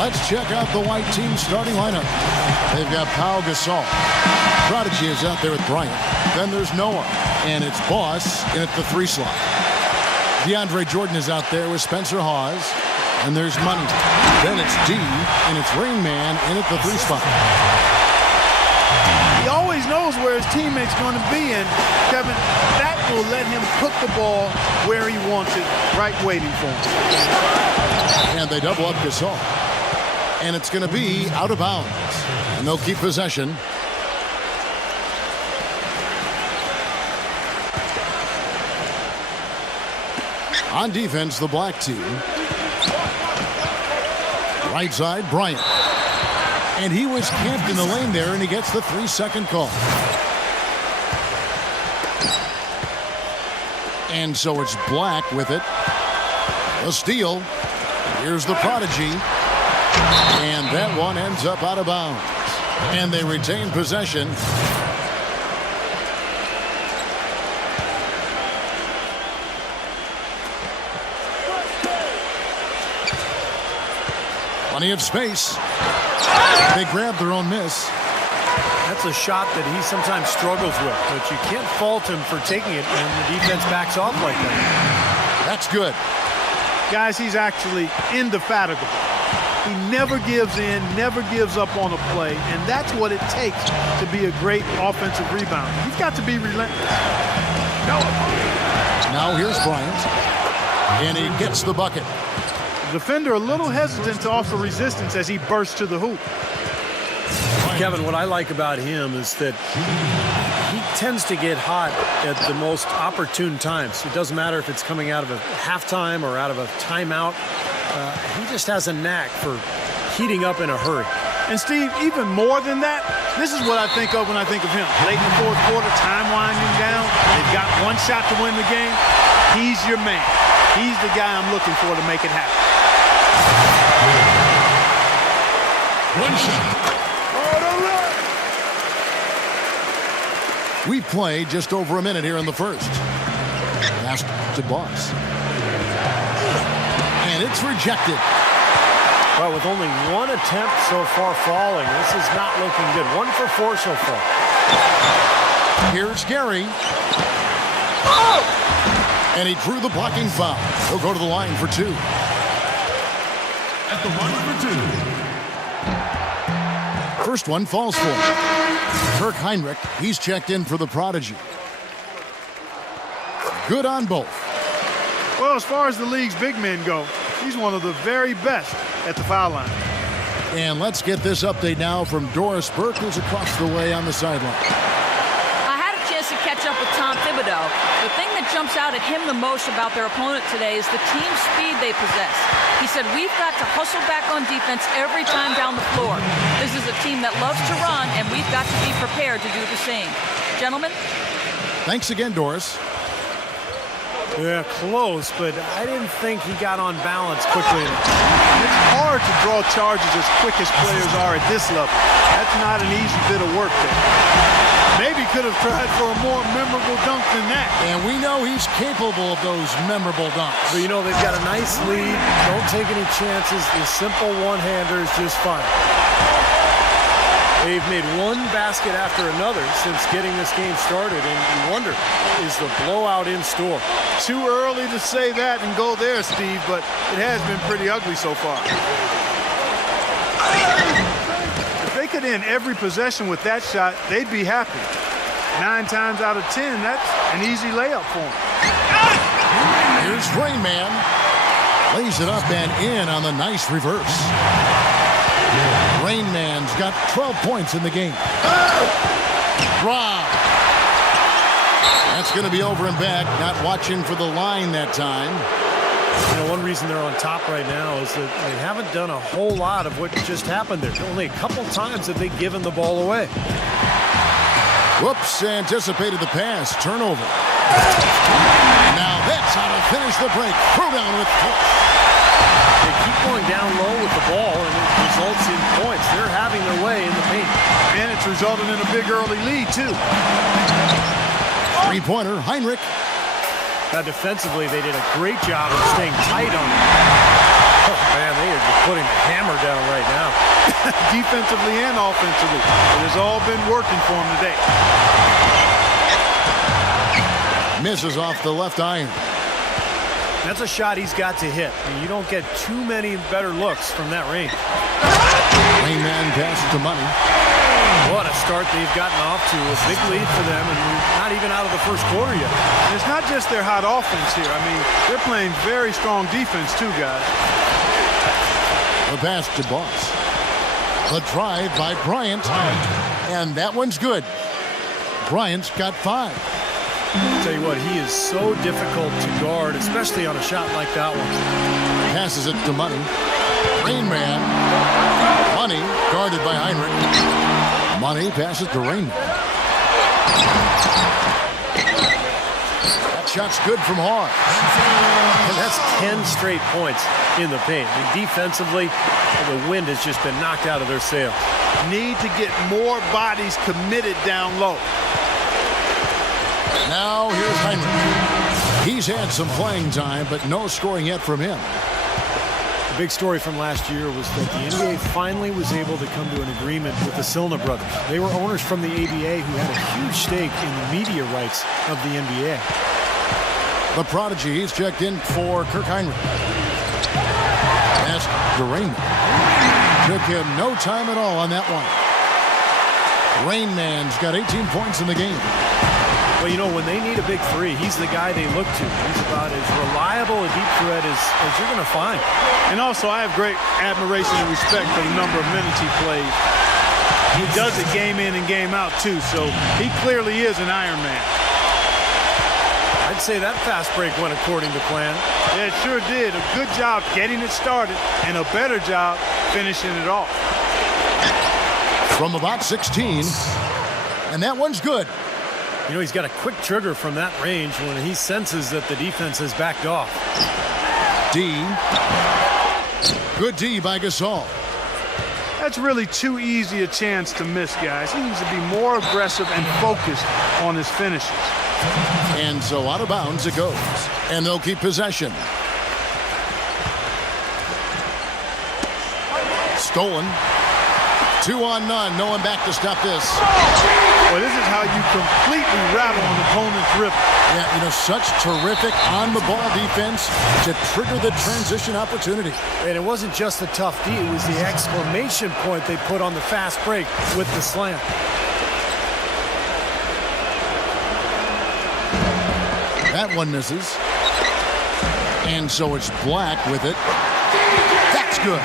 Let's check out the white team starting lineup. They've got Pau Gasol. Prodigy is out there with Bryant. Then there's Noah. And it's Boss in at the 3 slot. DeAndre Jordan is out there with Spencer Hawes. And there's Money. Then it's D, and it's Rain Man in at the 3 spot. He always knows where his teammate's going to be, and Kevin, that will let him put the ball where he wants it, right waiting for him. And they double up Gasol. And it's going to be out of bounds. And they'll keep possession. On defense, the black team. Right side, Bryant. And he was camped in the lane there, and he gets the 3-second call. And so it's Black with it. A steal. Here's the Prodigy. And that one ends up out of bounds. And they retain possession. Plenty of space. They grab their own miss. That's a shot that he sometimes struggles with, but you can't fault him for taking it when the defense backs off like that. That's good. Guys, he's actually indefatigable. He never gives in, never gives up on a play, and that's what it takes to be a great offensive rebounder. You've got to be relentless. Now here's Bryant, and he gets the bucket. Defender a little hesitant to offer resistance as he bursts to the hoop. Kevin, what I like about him is that he tends to get hot at the most opportune times. It doesn't matter if it's coming out of a halftime or out of a timeout. He just has a knack for heating up in a hurry. And Steve, even more than that, this is what I think of when I think of him. Late in the fourth quarter, time winding down. They've got one shot to win the game. He's your man. He's the guy I'm looking for to make it happen. One shot. We played just over a minute here in the first. Pass to Boss. And it's rejected. Well, with only one attempt so far falling, this is not looking good. 1 for 4 so far. Here's Gary. And he drew the blocking foul. He'll go to the line for 2. At the line for 2. First one falls for him. Kirk Heinrich, he's checked in for the Prodigy. Good on both. Well, as far as the league's big men go, he's one of the very best at the foul line. And let's get this update now from Doris Burke, who's across the way on the sideline. I had a chance to catch up with Tom Thibodeau. The thing that jumps out at him the most about their opponent today is the team speed they possess. He said, we've got to hustle back on defense every time down the floor. This is a team that loves to run, and we've got to be prepared to do the same. Gentlemen? Thanks again, Doris. Yeah, close, but I didn't think he got on balance quickly enough. It's hard to draw charges as quick as players are at this level. That's not an easy bit of work there. Maybe could have tried for a more memorable dunk than that. And we know he's capable of those memorable dunks. But, you know, they've got a nice lead. Don't take any chances. The simple one-hander is just fine. They've made one basket after another since getting this game started, and you wonder, is the blowout in store? Too early to say that and go there, Steve, but it has been pretty ugly so far. If they could end every possession with that shot, they'd be happy. 9 times out of 10, that's an easy layup for them. Here's Rain Man. Lays it up and in on the nice reverse. Rain Man's got 12 points in the game. Rob. That's going to be over and back. Not watching for the line that time. You know, one reason they're on top right now is that they haven't done a whole lot of what just happened there. Only a couple times have they given the ball away. Whoops, anticipated the pass. Turnover. Now that's how to finish the break. Throwdown with force. They keep going down low with the ball, and it results in points. They're having their way in the paint. And it's resulted in a big early lead, too. Three-pointer, Heinrich. Now, defensively, they did a great job of staying tight on him. putting the hammer down right now. Defensively and offensively. It has all been working for him today. Misses off the left iron. That's a shot he's got to hit. And you don't get too many better looks from that range. Rain Man passes to Money. What a start they've gotten off to. A big lead for them, and we're not even out of the first quarter yet. And it's not just their hot offense here. I mean, they're playing very strong defense too, guys. The pass to Boss. The drive by Bryant. And that one's good. Bryant's got 5. I'll tell you what, he is so difficult to guard, especially on a shot like that one. Passes it to Money. Rain Man. Money guarded by Heinrich. Money passes to Rain Man. That shot's good from Hall. And that's 10 straight points in the paint. I mean, defensively, the wind has just been knocked out of their sails. Need to get more bodies committed down low. Now here's Heinrich. He's had some playing time, but no scoring yet from him. The big story from last year was that the NBA finally was able to come to an agreement with the Silna brothers. They were owners from the ABA who had a huge stake in the media rights of the NBA. The prodigy is checked in for Kirk Heinrich. Pass to Rain Man. Took him no time at all on that one. Rain Man's got 18 points in the game. Well, you know, when they need a big three, he's the guy they look to. He's about as reliable a deep threat as you're going to find. And also, I have great admiration and respect for the number of minutes he plays. He does it game in and game out, too, so he clearly is an Iron Man. I'd say that fast break went according to plan. Yeah, it sure did. A good job getting it started and a better job finishing it off. From about 16, and that one's good. You know, he's got a quick trigger from that range when he senses that the defense has backed off. D. Good D by Gasol. That's really too easy a chance to miss, guys. He needs to be more aggressive and focused on his finishes. And so out of bounds it goes. And they'll keep possession. Stolen. 2 on none. No one back to stop this. Well, this is how you completely rattle an opponent's rhythm. Yeah, you know, such terrific on-the-ball defense to trigger the transition opportunity. And it wasn't just the tough D, it was the exclamation point they put on the fast break with the slam. That one misses. And so it's Black with it. That's good.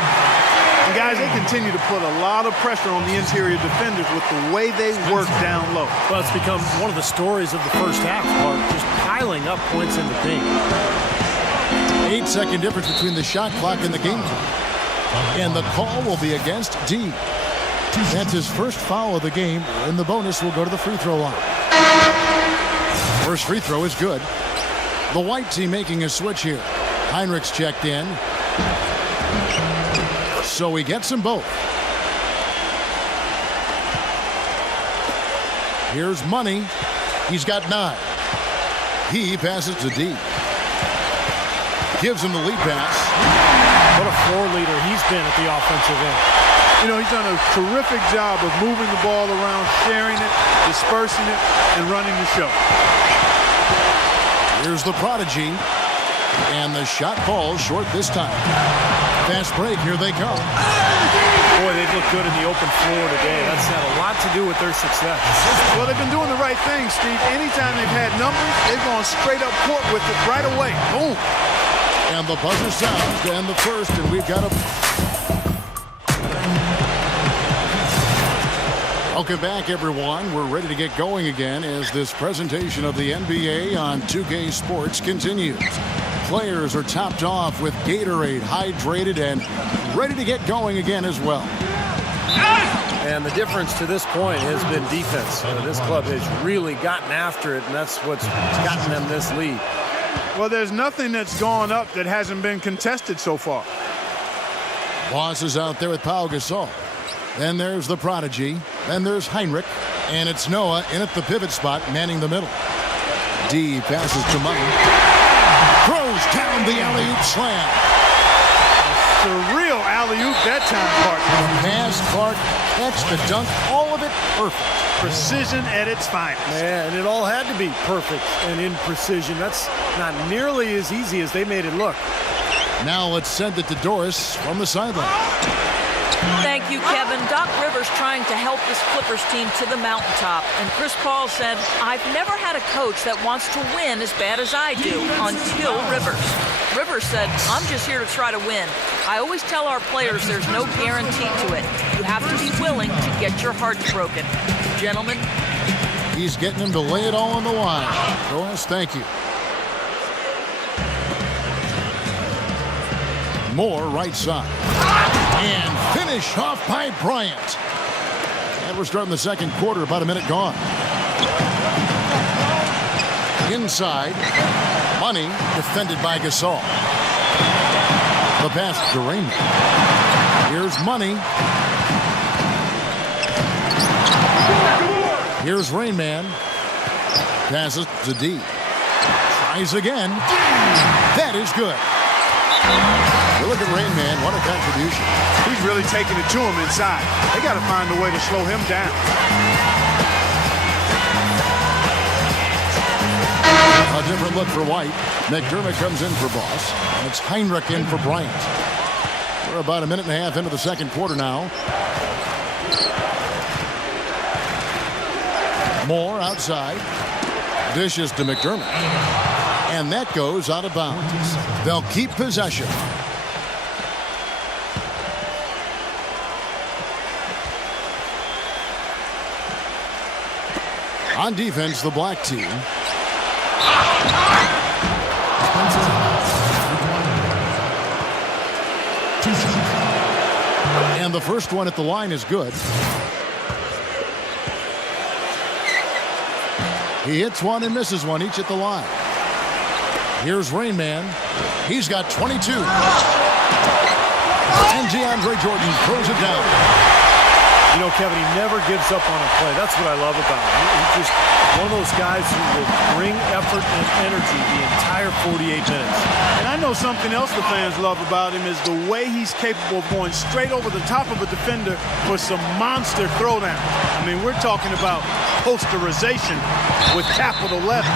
And guys, they continue to put a lot of pressure on the interior defenders with the way they work down low. Well, it's become one of the stories of the first half, Clark, just piling up points in the paint. 8-second difference between the shot clock and the game clock. And the call will be against D. That's his first foul of the game, and the bonus will go to the free throw line. First free throw is good. The white team making a switch here. Heinrich's checked in. So he gets them both. Here's Money. He's got 9. He passes to D. Gives him the lead pass. What a floor leader he's been at the offensive end. You know, he's done a terrific job of moving the ball around, sharing it, dispersing it, and running the show. Here's the prodigy. And the shot falls short this time. Fast break, here they come. Boy, they've looked good in the open floor today. That's had a lot to do with their success. Well, they've been doing the right thing, Steve. Anytime they've had numbers, they've gone straight up court with it right away. Boom. And the buzzer sounds to end the first, and we've got a... Welcome back, everyone. We're ready to get going again as this presentation of the NBA on 2K Sports continues. Players are topped off with Gatorade, hydrated, and ready to get going again as well. And the difference to this point has been defense. This club has really gotten after it, and that's what's gotten them this lead. Well, there's nothing that's gone up that hasn't been contested so far. Boss is out there with Pau Gasol. Then there's the prodigy. Then there's Heinrich. And it's Noah in at the pivot spot, manning the middle. D passes to Money. Throws down the alley-oop slam. Surreal that time, partner. Pass, Clark, catch, the dunk, all of it perfect. Precision at its finest. Yeah, and it all had to be perfect and in precision. That's not nearly as easy as they made it look. Now let's send it to Doris from the sideline. Thank you, Kevin. Doc Rivers trying to help this Clippers team to the mountaintop. And Chris Paul said, I've never had a coach that wants to win as bad as I do until Rivers. Rivers said, I'm just here to try to win. I always tell our players there's no guarantee to it. You have to be willing to get your heart broken. Gentlemen. He's getting him to lay it all on the line. Doris, thank you. Moore right side. And finish off by Bryant. And we're starting the second quarter, about a minute gone. Inside. Money defended by Gasol. The pass to Raymond. Here's Money. Here's Rain Man. Passes to D. Tries again. That is good. Look at Rain Man. What a contribution. He's really taking it to him inside. They got to find a way to slow him down. A different look for White. McDermott comes in for Boss. And it's Heinrich in for Bryant. We're about a minute and a half into the second quarter now. Moore outside. Dishes to McDermott. And that goes out of bounds. They'll keep possession. On defense, the black team. And the first one at the line is good. He hits one and misses one, each at the line. Here's Rain Man. He's got 22. And DeAndre Jordan throws it down. You know, Kevin, he never gives up on a play. That's what I love about him. He's just one of those guys who will bring effort and energy the entire 48 minutes. And I know something else the fans love about him is the way he's capable of going straight over the top of a defender for some monster throwdown. I mean, we're talking about posterization with capital letters.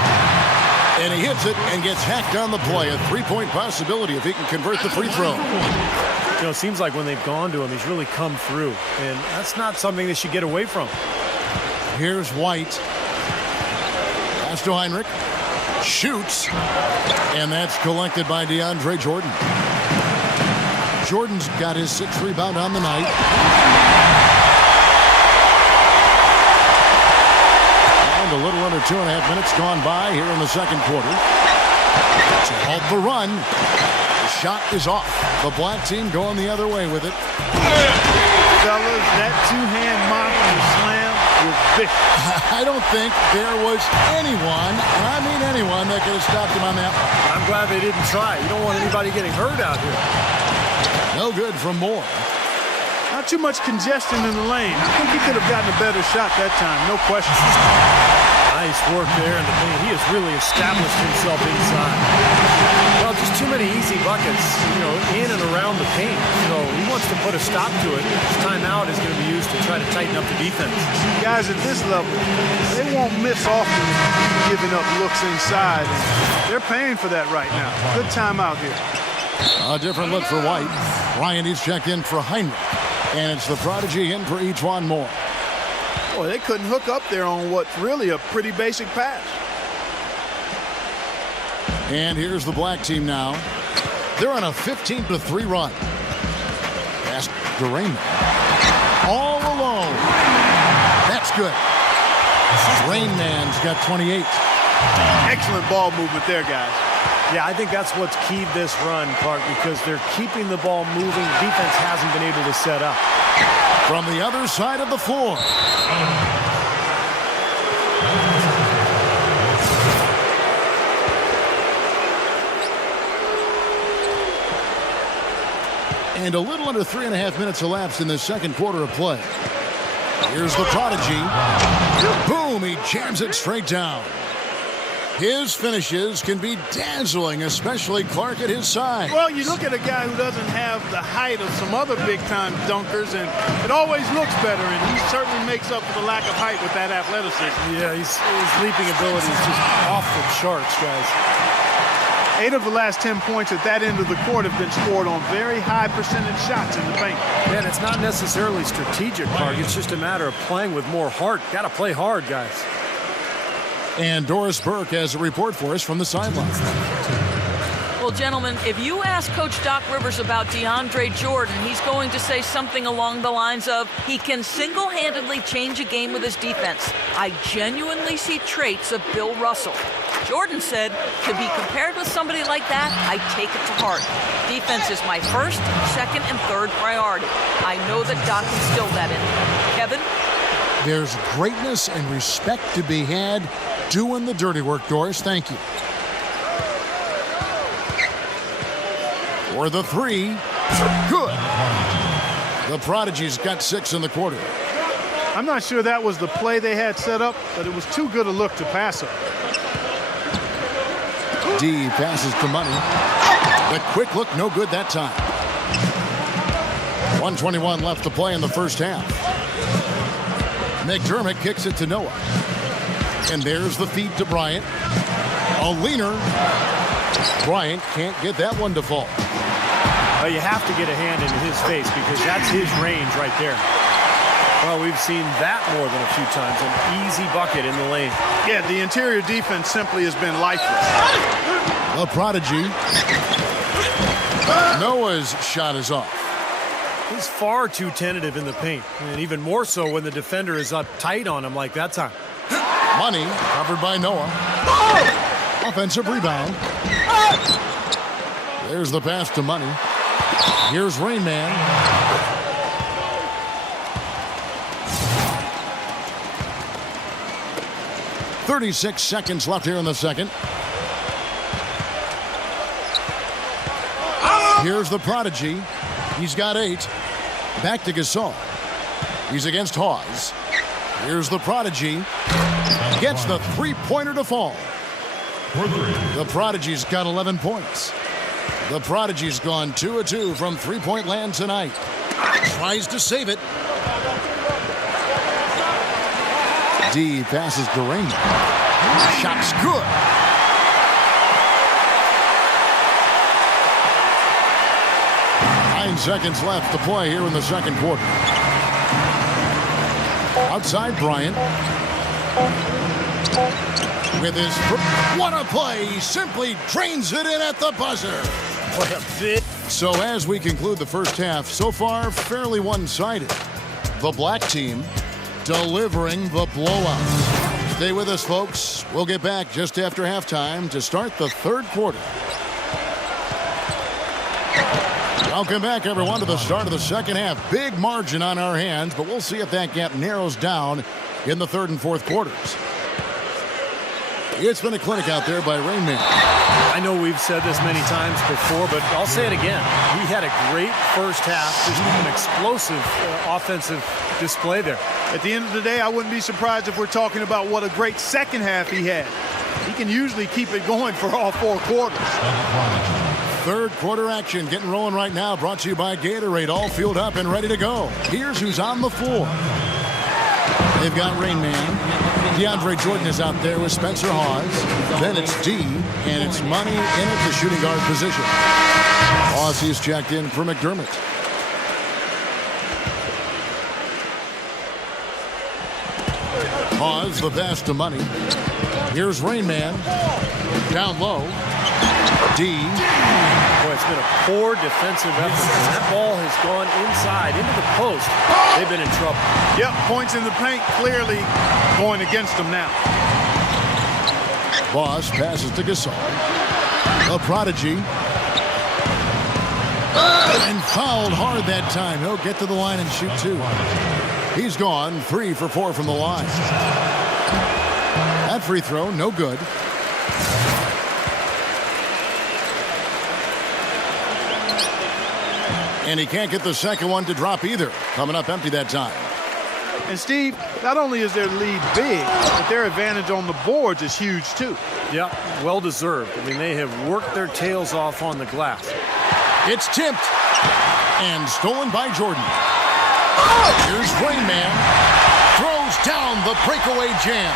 And he hits it and gets hacked on the play. A three-point possibility if he can convert the free throw. You know, it seems like when they've gone to him, he's really come through. And that's not something they should get away from. Here's White. Pass to Heinrich. Shoots. And that's collected by DeAndre Jordan. Jordan's got his 6th rebound on the night. A little under 2.5 minutes gone by here in the second quarter. To halt the run. The shot is off. The black team going the other way with it. Fellas, that two-hand monster slam was big. I don't think there was anyone, and I mean anyone, that could have stopped him on that one. I'm glad they didn't try. You don't want anybody getting hurt out here. No good from Moore. Not too much congestion in the lane. I think he could have gotten a better shot that time, no question. Nice work there in the paint. He has really established himself inside. Well, just too many easy buckets, you know, in and around the paint. So he wants to put a stop to it. His timeout is going to be used to try to tighten up the defense. Guys at this level, they won't miss often giving up looks inside. They're paying for that right now. Good timeout here. A different look for White. Ryan is checked in for Heinrich. And it's the prodigy in for Ejuan Moore. Boy, they couldn't hook up there on what's really a pretty basic pass. And here's the black team now. They're on a 15-3 run. Pass to Raymond. All alone. That's good. Rain Man's got 28. Excellent ball movement there, guys. Yeah, I think that's what's keyed this run, Clark, because they're keeping the ball moving. Defense hasn't been able to set up. From the other side of the floor. And a little under 3.5 minutes elapsed in the second quarter of play. Here's the prodigy. Boom, he jams it straight down. His finishes can be dazzling, especially Clark at his side. Well, you look at a guy who doesn't have the height of some other big-time dunkers, and it always looks better, and he certainly makes up for the lack of height with that athleticism. Yeah, his leaping ability is just off the charts, guys. 8 of the last 10 points at that end of the court have been scored on very high percentage shots in the paint. Man, it's not necessarily strategic, Clark. It's just a matter of playing with more heart. Got to play hard, guys. And Doris Burke has a report for us from the sidelines. Well, gentlemen, if you ask Coach Doc Rivers about DeAndre Jordan, he's going to say something along the lines of, he can single-handedly change a game with his defense. I genuinely see traits of Bill Russell. Jordan said, to be compared with somebody like that, I take it to heart. Defense is my first, second, and third priority. I know that Doc instilled that in me. Kevin? There's greatness and respect to be had doing the dirty work, Doris. Thank you. For the three, good. The Prodigy's got 6 in the quarter. I'm not sure that was the play they had set up, but it was too good a look to pass up. D passes to Money. The quick look, no good that time. 1:21 left to play in the first half. McDermott kicks it to Noah. And there's the feed to Bryant. A leaner. Bryant can't get that one to fall. Well, you have to get a hand into his face because that's his range right there. Well, we've seen that more than a few times. An easy bucket in the lane. Yeah, the interior defense simply has been lifeless. The Prodigy. Noah's shot is off. He's far too tentative in the paint, and even more so when the defender is up tight on him like that time. Money covered by Noah. Offensive rebound. There's the pass to Money. Here's Rain Man. .36 seconds left here in the second. Here's the Prodigy. He's got 8. Back to Gasol. He's against Hawes. Here's the Prodigy. Gets the three-pointer to fall. The Prodigy's got 11 points. The Prodigy's gone 2 of 2 from three-point land tonight. Tries to save it. D passes to Rain. Shot's good. Seconds left to play here in the second quarter. Outside Bryant. With his... What a play! He simply drains it in at the buzzer. What a bit. So as we conclude the first half, so far fairly one-sided. The black team delivering the blowout. Stay with us, folks. We'll get back just after halftime to start the third quarter. Welcome back, everyone, to the start of the second half. Big margin on our hands, but we'll see if that gap narrows down in the third and fourth quarters. It's been a clinic out there by Rain Man. I know we've said this many times before, but I'll say it again. We had a great first half, just an explosive offensive display there. At the end of the day, I wouldn't be surprised if we're talking about what a great second half he had. He can usually keep it going for all 4 quarters. Third quarter action getting rolling right now, brought to you by Gatorade, all fueled up and ready to go. Here's who's on the floor. They've got Rain Man. DeAndre Jordan is out there with Spencer Hawes. Then it's D, and it's Money in at the shooting guard position. Hawes is checked in for McDermott. Hawes, the pass to Money. Here's Rain Man. Down low. D. Boy, it's been a poor defensive effort. That ball has gone inside into the post. They've been in trouble. Yep, points in the paint clearly going against them now. Boss passes to Gasol. The Prodigy. And fouled hard that time. He'll get to the line and shoot 2. He's gone 3 for 4 from the line. That free throw, no good. And he can't get the second one to drop either. Coming up empty that time. And Steve, not only is their lead big, but their advantage on the boards is huge too. Yeah, well deserved. I mean, they have worked their tails off on the glass. It's tipped and stolen by Jordan. Here's Rain Man. Throws down the breakaway jam.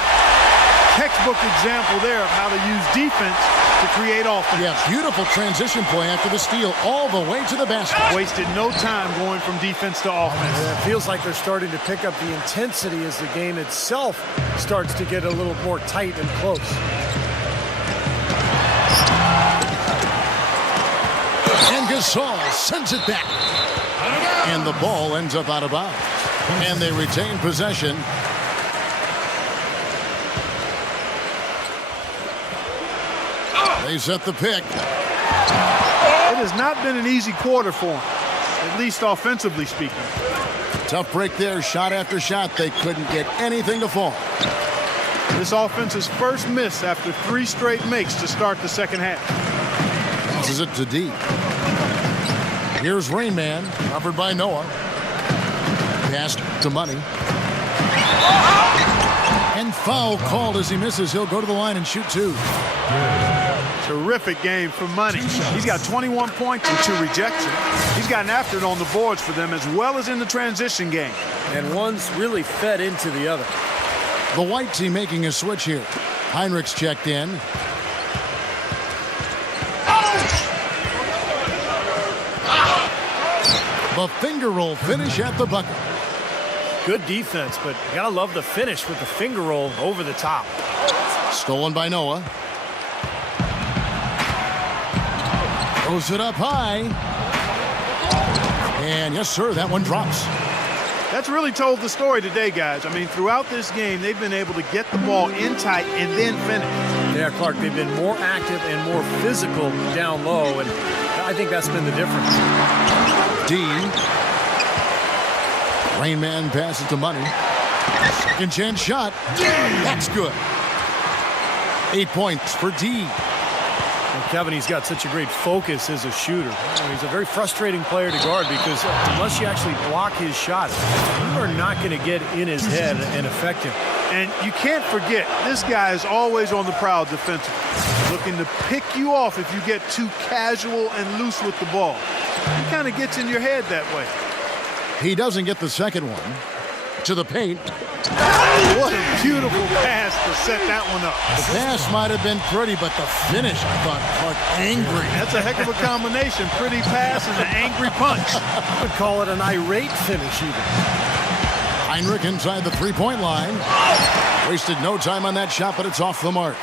Textbook example there of how to use defense to create offense. Yeah, beautiful transition play after the steal all the way to the basket. Wasted no time going from defense to offense. It feels like they're starting to pick up the intensity as the game itself starts to get a little more tight and close. And Gasol sends it back. And the ball ends up out of bounds. And they retain possession. They set the pick. It has not been an easy quarter for them, at least offensively speaking. Tough break there, shot after shot. They couldn't get anything to fall. This offense's first miss after 3 straight makes to start the second half. Passes it to D. Here's Rain Man, covered by Noah. Passed to Money. And foul called as he misses. He'll go to the line and shoot 2. Terrific game for Money. He's got 21 points and 2 rejections. He's gotten after it on the boards for them as well as in the transition game. And one's really fed into the other. The white team making a switch here. Heinrich's checked in. The finger roll finish at the bucket. Good defense, but you gotta love the finish with the finger roll over the top. Stolen by Noah. Throws it up high. And yes, sir, that one drops. That's really told the story today, guys. I mean, throughout this game, they've been able to get the ball in tight and then finish. Yeah, Clark, they've been more active and more physical down low, and I think that's been the difference. D. Rain Man passes to Money. Second chance shot. That's good. 8 points for D. Well, Kevin, he's got such a great focus as a shooter. He's a very frustrating player to guard because unless you actually block his shot, you are not going to get in his head and affect him. And you can't forget, this guy is always on the prowl defensively, looking to pick you off if you get too casual and loose with the ball. He kind of gets in your head that way. He doesn't get the second one. To the paint. What a beautiful pass to set that one up. The pass might have been pretty, but the finish, I thought, Clark, angry. That's a heck of a combination. Pretty pass and an angry punch. I would call it an irate finish even. Heinrich inside the three-point line. Wasted no time on that shot, but it's off the mark.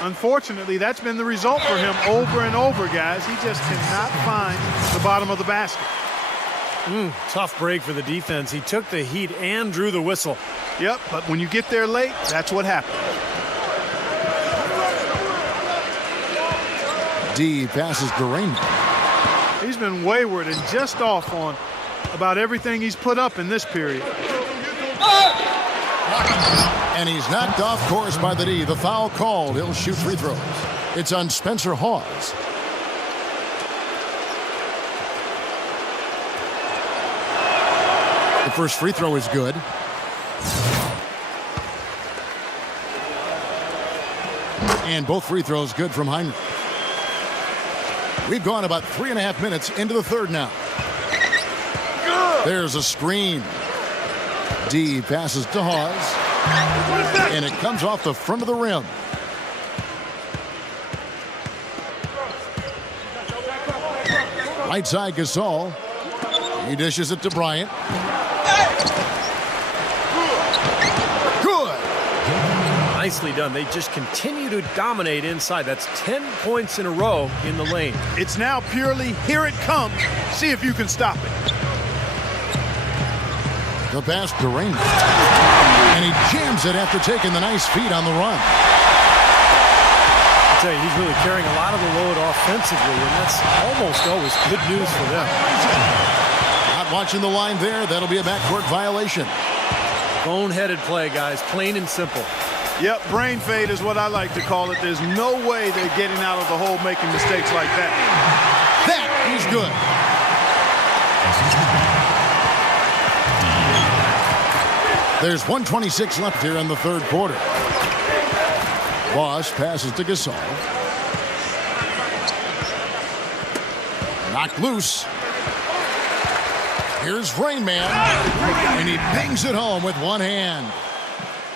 Unfortunately, that's been the result for him over and over, guys. He just cannot find the bottom of the basket. Tough break for the defense. He took the heat and drew the whistle. Yep, but when you get there late, that's what happened. D passes to Rain. He's been wayward and just off on about everything he's put up in this period. And he's knocked off course by the D. The foul called. He'll shoot free throws. It's on Spencer Hawes. The first free throw is good. And both free throws good from Heinrich. We've gone about 3.5 minutes into the third now. There's a screen. D passes to Hawes. And it comes off the front of the rim. Right side Gasol. He dishes it to Bryant. Good. Nicely done. They just continue to dominate inside. That's 10 points in a row in the lane. It's now purely here it comes. See if you can stop it. The pass to Rain. And he jams it after taking the nice feed on the run. I tell you, he's really carrying a lot of the load offensively, and that's almost always good news for them. Not watching the line there. That'll be a backcourt violation. Boneheaded play, guys. Plain and simple. Yep, brain fade is what I like to call it. There's no way they're getting out of the hole making mistakes like that. That is good. There's 1:26 left here in the third quarter. Boss passes to Gasol. Knocked loose. Here's Rain Man. And he bangs it home with one hand.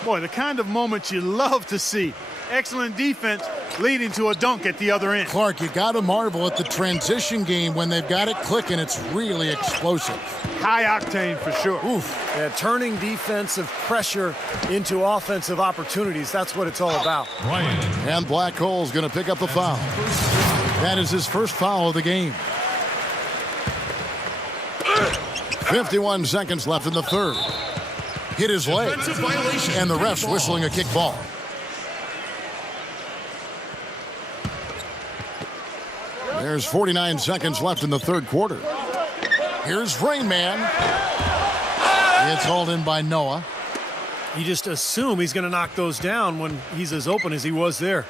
Boy, the kind of moments you love to see. Excellent defense leading to a dunk at the other end. Clark, you got to marvel at the transition game when they've got it clicking. It's really explosive. High octane for sure. Oof. Yeah, turning defensive pressure into offensive opportunities. That's what it's all about. And Black Hole's going to pick up the foul. That is his first foul of the game. 51 seconds left in the third. Hit his leg. And the ref's whistling a kick ball. There's 49 seconds left in the third quarter. Here's Rain Man. It's hauled in by Noah. You just assume he's going to knock those down when he's as open as he was there.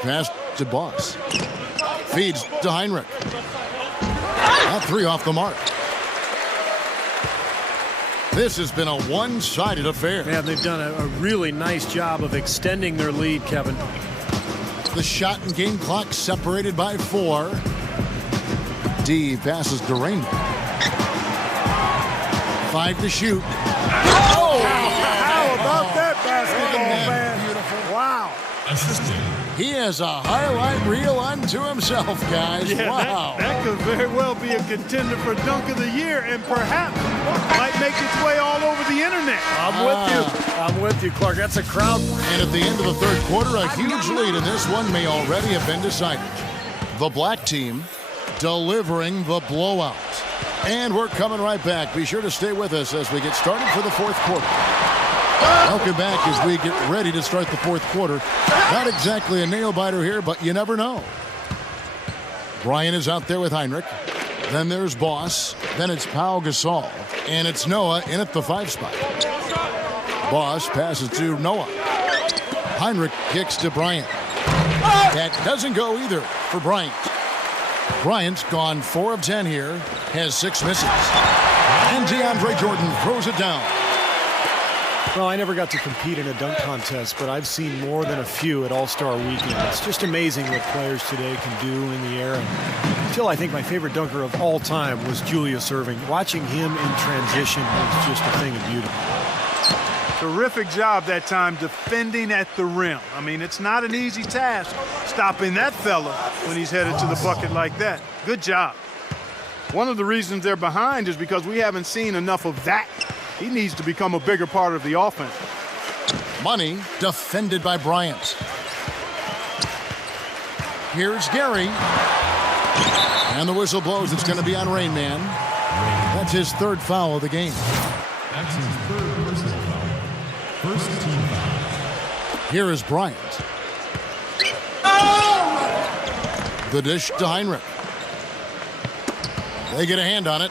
Pass to Boss. Feeds to Heinrich. That three off the mark. This has been a one-sided affair. Man, they've done a really nice job of extending their lead, Kevin. The shot and game clock separated by 4. D passes to Rain. 5 to shoot. Oh! How about that basketball, man? Beautiful. Wow. He has a highlight reel unto himself, guys. Yeah, wow. That could very well be a contender for Dunk of the Year and perhaps might make its way all over the internet. I'm with you. I'm with you, Clark. That's a crowd. And at the end of the third quarter, a huge lead in this one may already have been decided. The black team delivering the blowout. And we're coming right back. Be sure to stay with us as we get started for the fourth quarter. Welcome back as we get ready to start the fourth quarter. Not exactly a nail-biter here, but you never know. Brian is out there with Heinrich. Then there's Boss. Then it's Pau Gasol. And it's Noah in at the 5 spot. Boss passes to Noah. Heinrich kicks to Bryant. That doesn't go either for Bryant. Bryant's gone 4 of 10 here. Has 6 misses. And DeAndre Jordan throws it down. Well, I never got to compete in a dunk contest, but I've seen more than a few at All-Star Weekend. It's just amazing what players today can do in the air. And still, I think my favorite dunker of all time was Julius Erving. Watching him in transition was just a thing of beauty. Terrific job that time defending at the rim. I mean, it's not an easy task stopping that fella when he's headed to the bucket like that. Good job. One of the reasons they're behind is because we haven't seen enough of that. He needs to become a bigger part of the offense. Money defended by Bryant. Here's Gary. And the whistle blows. It's going to be on Rain Man. That's his 3rd foul of the game. That's his 3rd personal foul. First team foul. Here is Bryant. The dish to Heinrich. They get a hand on it.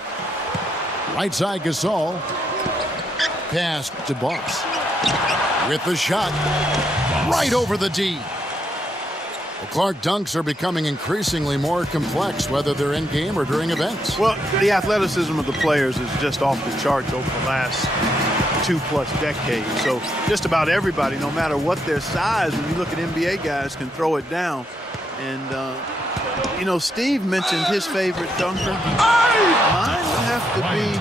Right side Gasol. Pass to Boss. With the shot. Right over the D. The Clark dunks are becoming increasingly more complex, whether they're in game or during events. Well, the athleticism of the players is just off the charts over the last 2+ decades. So just about everybody, no matter what their size, when you look at NBA guys, can throw it down. And, you know, Steve mentioned his favorite dunker. Mine would have to be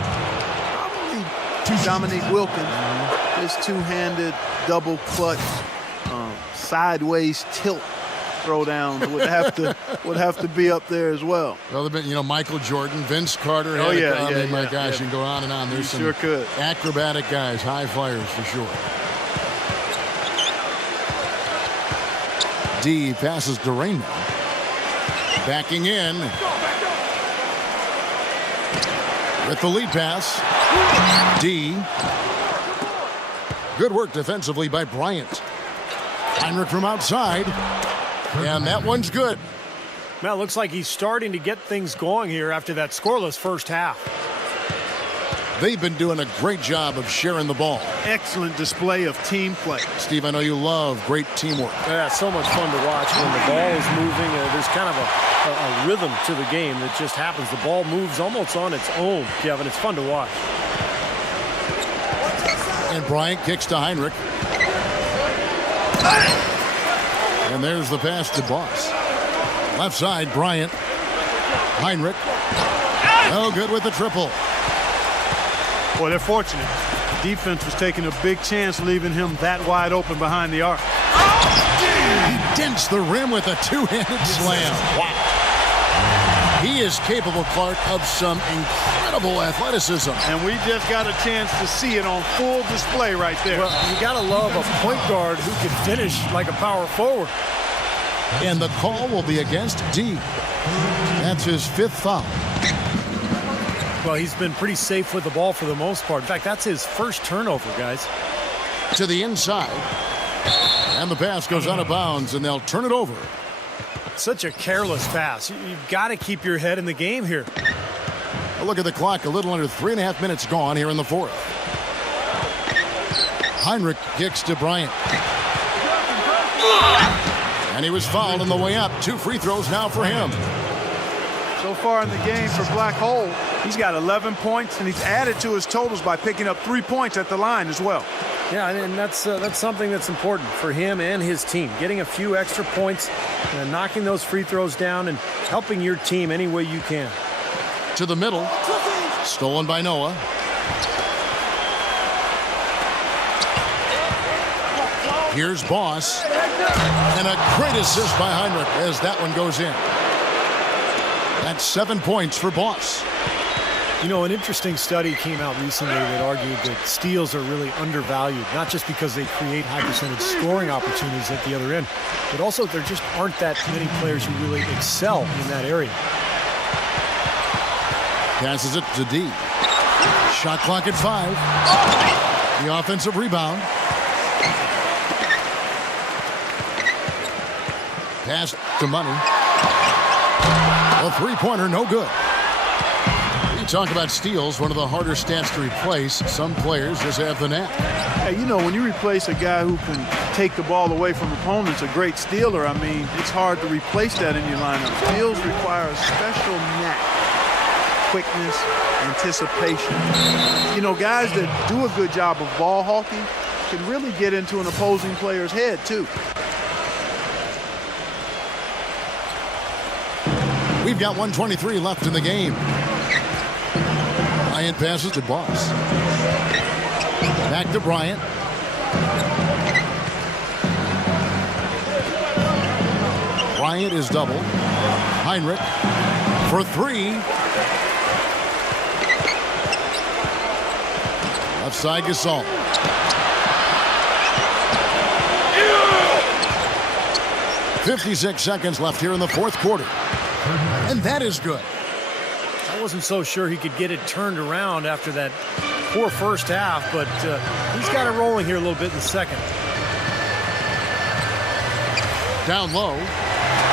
probably Dominique Wilkins. His two-handed double clutch, sideways tilt throwdowns would have to be up there as well. Well, you know, Michael Jordan, Vince Carter. Oh yeah, I mean, my gosh, yeah. you can go on and on. There's some sure could. acrobatic guys, high flyers for sure. D passes to Rain Man. Backing in. With the lead pass. D. Good work defensively by Bryant. Heinrich from outside. And that one's good. Well, it looks like he's starting to get things going here after that scoreless first half. They've been doing a great job of sharing the ball. Excellent display of team play. Steve, I know you love great teamwork. Yeah, so much fun to watch when the ball is moving. There's There's kind of a rhythm to the game that just happens. The ball moves almost on its own, Kevin. It's fun to watch. And Bryant kicks to Heinrich. And there's the pass to Boss. Left side, Bryant. Heinrich. No good with the triple. Boy, they're fortunate. Defense was taking a big chance leaving him that wide open behind the arc. He dents the rim with a two-handed slam. Wow. He is capable, Clark, of some incredible athleticism. And we just got a chance to see it on full display right there. Well, you got to love a point guard who can finish like a power forward. And the call will be against D. That's his 5th foul. Well, he's been pretty safe with the ball for the most part. In fact, that's his first turnover, guys. To the inside. And the pass goes out of bounds, and they'll turn it over. Such a careless pass. You've got to keep your head in the game here. A look at the clock. A little under 3.5 minutes gone here in the 4th. Heinrich kicks to Bryant. And he was fouled on the way up. 2 free throws now for him. So far in the game for Black Hole, he's got 11 points, and he's added to his totals by picking up 3 points at the line as well. Yeah, and that's something that's important for him and his team. Getting a few extra points, knocking those free throws down, and helping your team any way you can. To the middle. Stolen by Noah. Here's Boss. And a great assist by Heinrich as that one goes in. That's 7 points for Boss. You know, an interesting study came out recently that argued that steals are really undervalued, not just because they create high percentage scoring opportunities at the other end, but also there just aren't that many players who really excel in that area. Passes it to D. Shot clock at 5. The offensive rebound. Pass to Money. A three-pointer, no good. You talk about steals, one of the harder stats to replace. Some players just have the knack. Hey, you know, when you replace a guy who can take the ball away from opponents, a great stealer, I mean, it's hard to replace that in your lineup. Steals require a special knack, quickness, anticipation. You know, guys that do a good job of ball hawking can really get into an opposing player's head, too. We've got 1:23 left in the game. Bryant passes to Boss. Back to Bryant. Bryant is double. Heinrich for 3. Left side Gasol. Yeah! 56 seconds left here in the 4th quarter. And that is good. I wasn't so sure he could get it turned around after that poor first half, but he's got it rolling here a little bit in the second. Down low.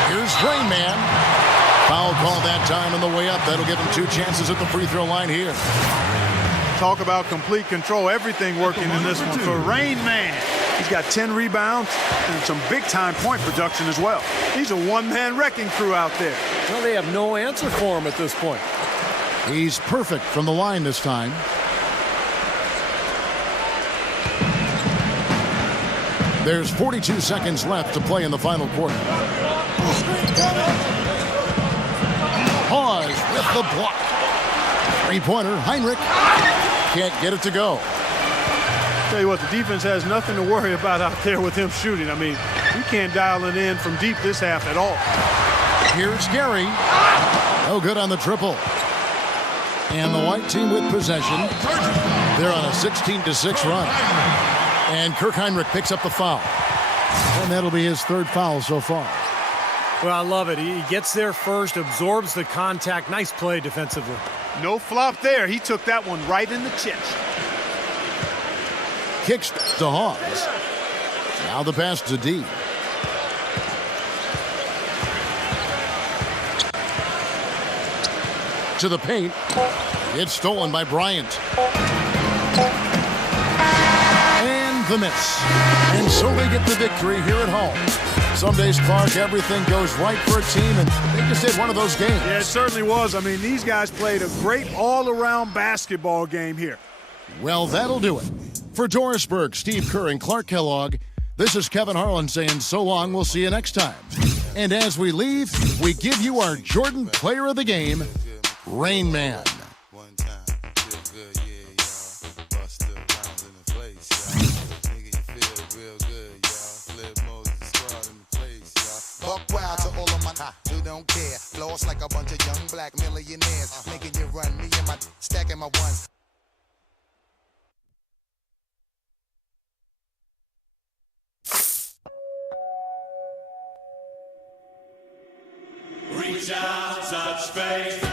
Here's Rain Man. Foul call that time on the way up. That'll give him 2 chances at the free throw line here. Talk about complete control. Everything working in this one for Rain Man. He's got 10 rebounds and some big-time point production as well. He's a one-man wrecking crew out there. Well, they have no answer for him at this point. He's perfect from the line this time. There's 42 seconds left to play in the final quarter. Pause with the block. Three-pointer, Heinrich. Can't get it to go. Tell you what, the defense has nothing to worry about out there with him shooting. I mean, we can't dial it in from deep this half at all. Here's Gary. No good on the triple. And the white team with possession. They're on a 16-6 run. And Kirk Heinrich picks up the foul. And that'll be his 3rd foul so far. Well, I love it. He gets there first, absorbs the contact. Nice play defensively. No flop there. He took that one right in the chest. Kicks to Hawes. Now the pass to D. To the paint. It's stolen by Bryant. And the miss. And so they get the victory here at home. Some days, Clark, everything goes right for a team, and they just did one of those games. Yeah, it certainly was. I mean, these guys played a great all-around basketball game here. Well, that'll do it. For Doris Burke, Steve Kerr, and Clark Kellogg, this is Kevin Harlan saying so long. We'll see you next time. And as we leave, we give you our Jordan Player of the Game, Rain Man. Buck wild to all of my who don't care. Floss like a bunch of young black millionaires. Making you run, me and my stacking my ones. Reach out, touch faith.